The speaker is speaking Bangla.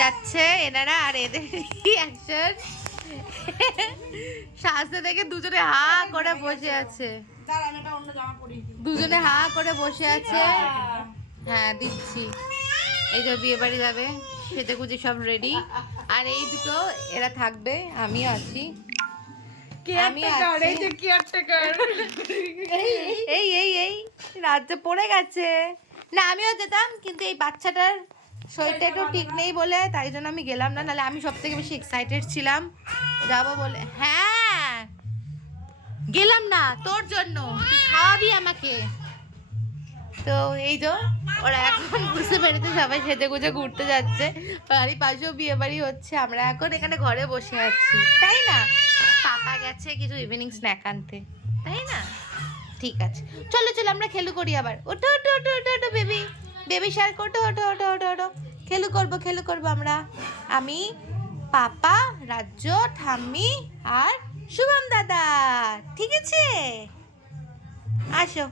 যাচ্ছে এনারা, আর এদের রিঅ্যাকশন সাজতে দেখে দুজনে হা করে বসে আছে। দুজনে হা করে বসে আছে। হ্যাঁ দিচ্ছি। এই যে বিয়ে বাড়ি যাবে, সেজে গুজে সব রেডি। আর এই দুটো এরা থাকবে, আমিও আছি। এই এই এই রাজ্যে পড়ে গেছে না, আমিও যেতাম, কিন্তু এই বাচ্চাটার শরীরটা একটু ঠিক নেই বলে তাই জন্য আমি গেলাম না, নাহলে আমি সব থেকে বেশি এক্সাইটেড ছিলাম যাবো বলে। হ্যাঁ গেলাম না তোর জন্য, তুই খাওয়াবি আমাকে। তো এই যে ওরা এখন বুঝতে পেরেছে, সবাই সেজে গুজে ঘুরতে যাচ্ছে, বাড়ি পাশেও বিয়ে বাড়ি হচ্ছে, আমরা এখন এখানে ঘরে বসে আছি, তাই না? পাপা গেছে কিছু ইভিনিং স্ন্যাক আনতে, তাই না? ঠিক আছে, চলো চলো আমরা খেলু করি আবার। ওঠো ওঠো ওঠো ওঠো ওঠো বেবি, বেবি শার্ক, ওঠো ওঠো ওঠো ওঠো ওঠো, খেলু করবো আমরা, আমি, পাপা, রাজ্য, ঠাম্মি আর শুভম দাদা। ঠিক আছে, আসো।